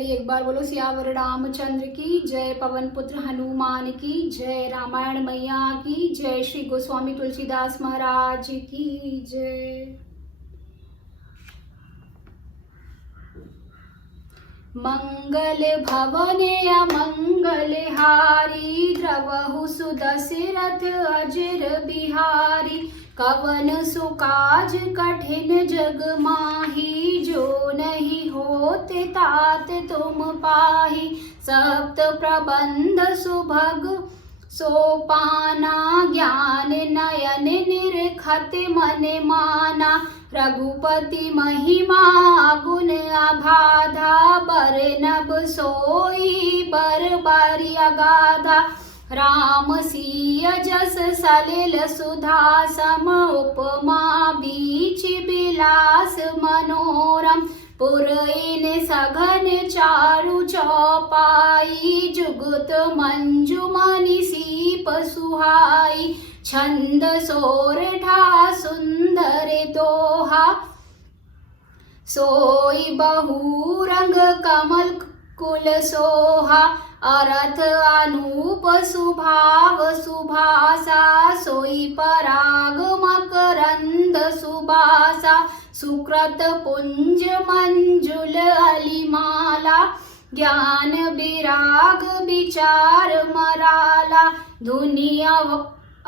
प्यारी एक बार बोलो सियावर रामचंद्र की जय, पवन पुत्र हनुमान की जय, रामायण मैया की जय, श्री गोस्वामी तुलसीदास महाराज की जय। मंगल भवने अमंगल हारी, द्रवहु सुदशरथ अजर बिहारी, कवन सुकाज कठिन जग माही, जो नहीं होते तात तुम पाही, सप्त प्रबंध सुभग सोपाना, ज्ञान नयन निरखत मन माना, रघुपति महिमा गुण अभाधा, बरनब सोई बर बारी अगाधा, राम सिय जस सलिल सुधा सम, उपमा बीच बिलास मनोरम, पुरैन सघन चारु चौपाई, जुगत मंजुमनि सीप सुहाई, छंद सोरठा सुंदर दोहा, सोई बहुरंग कमल कुल सोहा, अरथ अनूप सुभाव सुभासा, सोई पराग मकरंद सुबासा, सुकृत पुंज मंजुल अलिमाला, ज्ञान विराग विचार मराला, दुनिया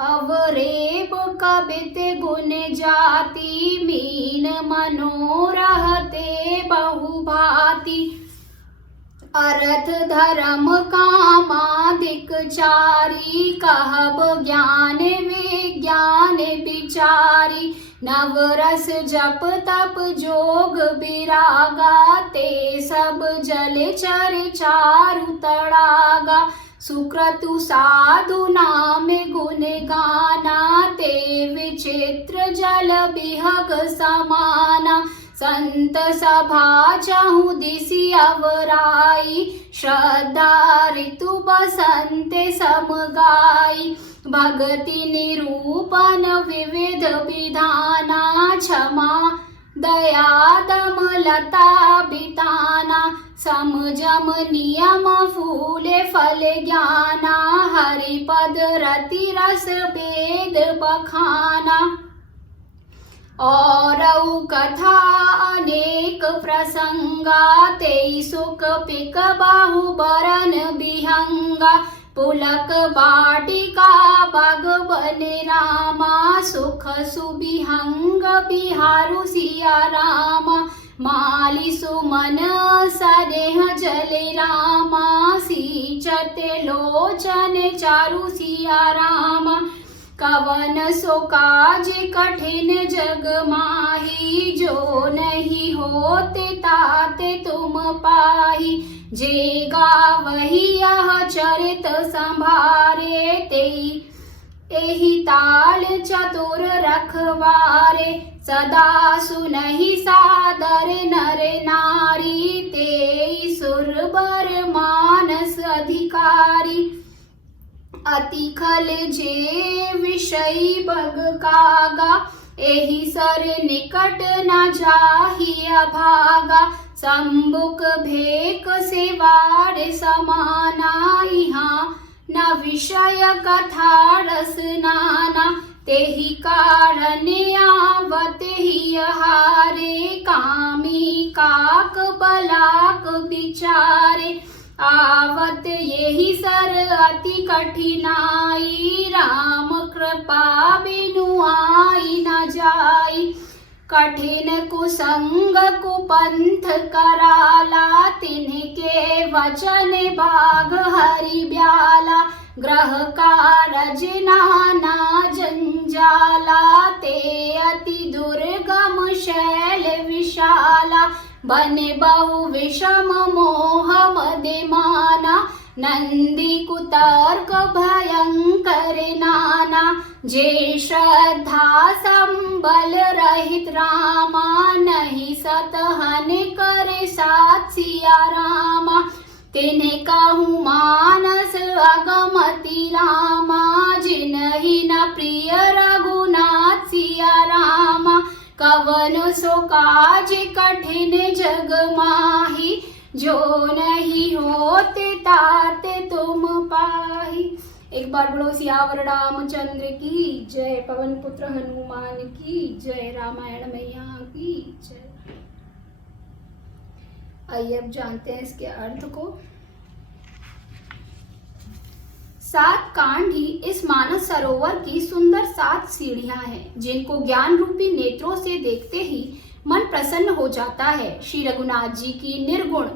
अवरेब कबित गुण जाति, मीन मनोरहते बहुभाति, अर्थ धर्म कामादिक चारी, कहब ज्ञान विज्ञान विचारी, नवरस जप तप जोग विरागा, ते सब जल चर चारु तड़ागा, सुक्रतु साधु नाम गुण गाना, ते विचित्र जल बिहग समाना, संत सभा चहु दिसि अवराई, श्रद्धा ऋतु बसंत समगाई, भगति निरूपण विविध विधाना, क्षमा दया दम लता बिताना, समझम नियम फूले फल ज्ञाना, हरिपद रति रस वेद बखाना, और कथा अनेक प्रसंगा, तेई सुख पिक बाहु बरन बिहंगा, पुलक बाटिका बाग बन रामा, सुख सुबिहंग बिहारु सिया रामा, माली सुमन सनेह जले रामा, सींचते लोचन चारु सिया रामा, कवन सो काज कठिन जग माही, जो नहीं होते ताते तुम पाही, जे गावही यह चरित संभारे, तेई एहि ताल चतुर रखवारे, सदा सुनहि सादर नर नारी, तेई सुरबर मानस अधिकारी, अति खल जे विषय बग कागा, एहि सर निकट न जाहि अभागा, संबुक भेक सेवार समाना, यहाँ न विषय कथा रस नाना, तेहि कारण आवत ही हारे, कामी काक बलाक विचारे, आवत यही सर अति कठिनाई, राम कृपा बिनु आई न जाई, कठिन कुसंग कुपंथ कराला, तिनके वचन बाग हरि ब्याला, ग्रह कारज नाना जंजाला, ते अति दुर्गम शैल विशाला, बने बहु विषम मोह मदिमाना, नंदी कुतर्क भयंकर नाना, जे श्रद्धा संबल रहित रामा, नहीं सतहन करे साथ सिया रामा, तिन्हे कहूँ मानस अगमति रामा, जिनहि न प्रिय रघुनाथ सिया रामा, कवन सो काज कठिन जग माही, जो नहीं होते ताते तुम पाही। एक बार बोलो सियावर रामचंद्र की जय, पवन पुत्र हनुमान की जय, रामायण मैया की जय। आइए अब जानते हैं इसके अर्थ को। 7 कांड ही इस मानस सरोवर की सुंदर 7 सीढ़ियां हैं, जिनको ज्ञान रूपी नेत्रों से देखते ही मन प्रसन्न हो जाता है। श्री रघुनाथ जी की निर्गुण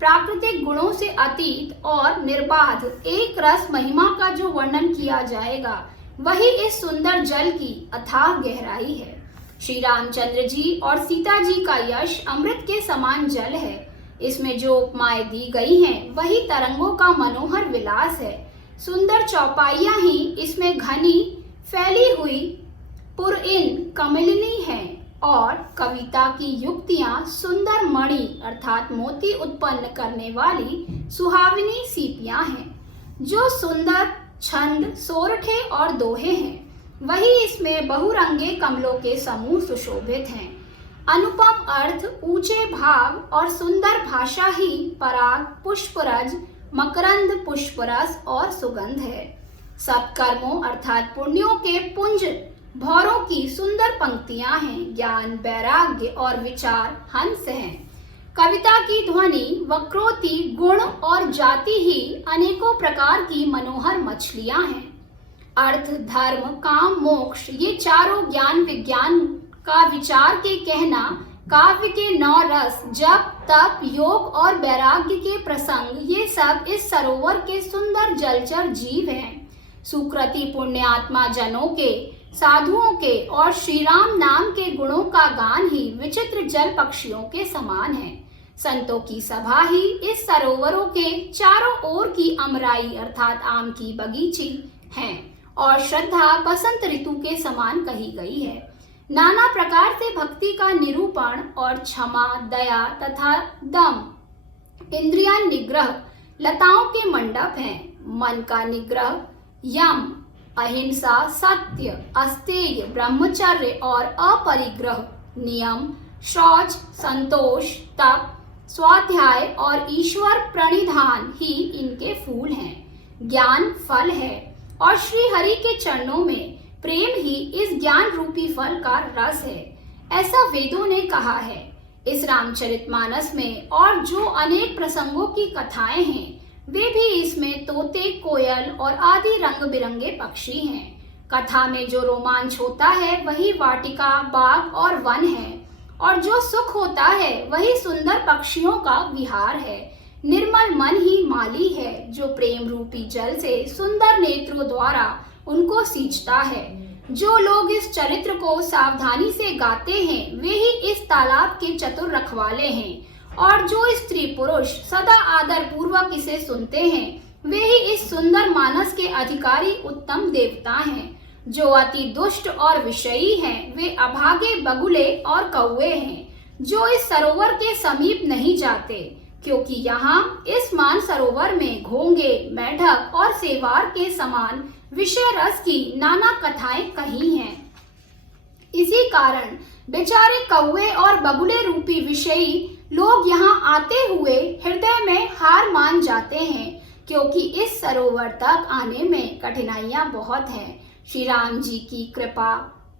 प्राकृतिक गुणों से अतीत और निर्बाध एक रस महिमा का जो वर्णन किया जाएगा, वही इस सुंदर जल की अथाह गहराई है। श्री रामचंद्र जी और सीता जी का यश अमृत के समान जल है। इसमें जो उपमाएं दी गई हैं, वही तरंगों का मनोहर विलास है। सुंदर चौपाइयां ही इसमें घनी फैली हुई पुरइन कमलिनी हैं और कविता की युक्तियां सुंदर मणि अर्थात मोती उत्पन्न करने वाली सुहाविनी सीपियां हैं। जो सुंदर छंद, सोरठे और दोहे हैं, वही इसमें बहुरंगे कमलों के समूह सुशोभित हैं। अनुपम अर्थ, ऊंचे भाव और सुंदर भाषा ही पराग, पुष्परज, मकरंद, पुष्परस और सुगंध है। सत्कर्मों अर्थात पुण्यों के पुंज भौरों की सुंदर पंक्तियां हैं। ज्ञान, वैराग्य और विचार हंस हैं। कविता की ध्वनि, वक्रोक्ति, गुण और जाति ही अनेकों प्रकार की मनोहर मछलियां हैं। अर्थ, धर्म, काम, मोक्ष ये चारों ज्ञान विज्ञान का विचार के कहना, काव्य के 9 रस, जप, तप, योग और वैराग्य के प्रसंग, ये सब इस सरोवर के सुंदर जलचर जीव हैं। सुकृति पुण्यात्मा जनों के, साधुओं के और श्री राम नाम के गुणों का गान ही विचित्र जल पक्षियों के समान है। संतों की सभा ही इस सरोवरों के चारों ओर की अमराई अर्थात आम की बगीची है और श्रद्धा बसंत ऋतु के समान कही गई है। नाना प्रकार से भक्ति का निरूपण और क्षमा, दया तथा दम, इंद्रिया निग्रह लताओं के मंडप हैं। मन का निग्रह यम, अहिंसा, सत्य, अस्तेय, ब्रह्मचर्य और अपरिग्रह नियम, शौच, संतोष, तप, स्वाध्याय और ईश्वर प्रणिधान ही इनके फूल हैं। ज्ञान फल है और श्री हरि के चरणों में प्रेम ही इस ज्ञान रूपी फल का रस है, ऐसा वेदों ने कहा है। इस रामचरितमानस में और जो अनेक प्रसंगों की कथाएं हैं, वे भी इसमें तोते, कोयल और आदि रंग बिरंगे पक्षी हैं। कथा में जो रोमांच होता है वही वाटिका, बाग और वन है, और जो सुख होता है वही सुंदर पक्षियों का विहार है। निर्मल मन ही माली है, जो प्रेम रूपी जल से सुंदर नेत्रों द्वारा उनको सींचता है। जो लोग इस चरित्र को सावधानी से गाते हैं, वे ही इस तालाब के चतुर रखवाले हैं, और जो स्त्री पुरुष सदा आदर पूर्वक इसे सुनते हैं, वे ही इस सुंदर मानस के अधिकारी उत्तम देवता हैं। जो अति दुष्ट और विषयी हैं, वे अभागे बगुले और कौवे हैं, जो इस सरोवर के समीप नहीं जाते, क्योंकि यहाँ इस मान सरोवर में घोंगे, मेढक और सेवार के समान विषय रस की नाना कथाएं कही हैं। इसी कारण बेचारे कौवे और बगुले रूपी विषयी लोग यहाँ आते हुए हृदय में हार मान जाते हैं, क्योंकि इस सरोवर तक आने में कठिनाइयां बहुत हैं। श्री राम जी की कृपा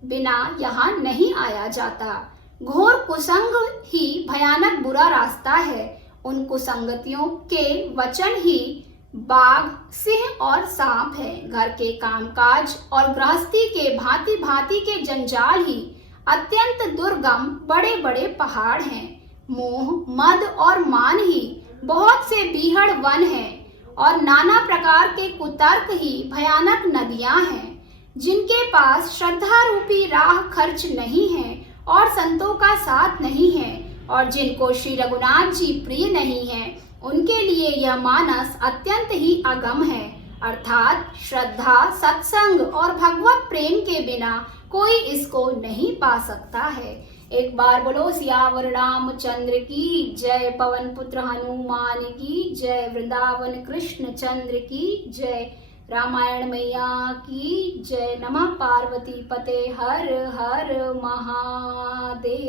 बिना यहाँ नहीं आया जाता। घोर कुसंग ही भयानक बुरा रास्ता है। उन कुसंगतियों के वचन ही बाघ, सिंह और सांप है। घर के कामकाज और गृहस्थी के भांति भांति के जंजाल ही अत्यंत दुर्गम बड़े बड़े पहाड़ हैं। मोह, मद और मान ही बहुत से बीहड़ वन हैं, और नाना प्रकार के कुतर्क ही भयानक नदियां हैं। जिनके पास श्रद्धा रूपी राह खर्च नहीं है और संतों का साथ नहीं है, और जिनको श्री रघुनाथ जी प्रिय नहीं है, उनके लिए यह मानस अत्यंत ही अगम है। अर्थात श्रद्धा, सत्संग और भगवत प्रेम के बिना कोई इसको नहीं पा सकता है। एक बार बोलो सियावर रामचंद्र की जय, पवन पुत्र हनुमान की जय, वृंदावन कृष्ण चंद्र की जय, रामायण मैया की जय। नमः पार्वती पते हर हर महादेव।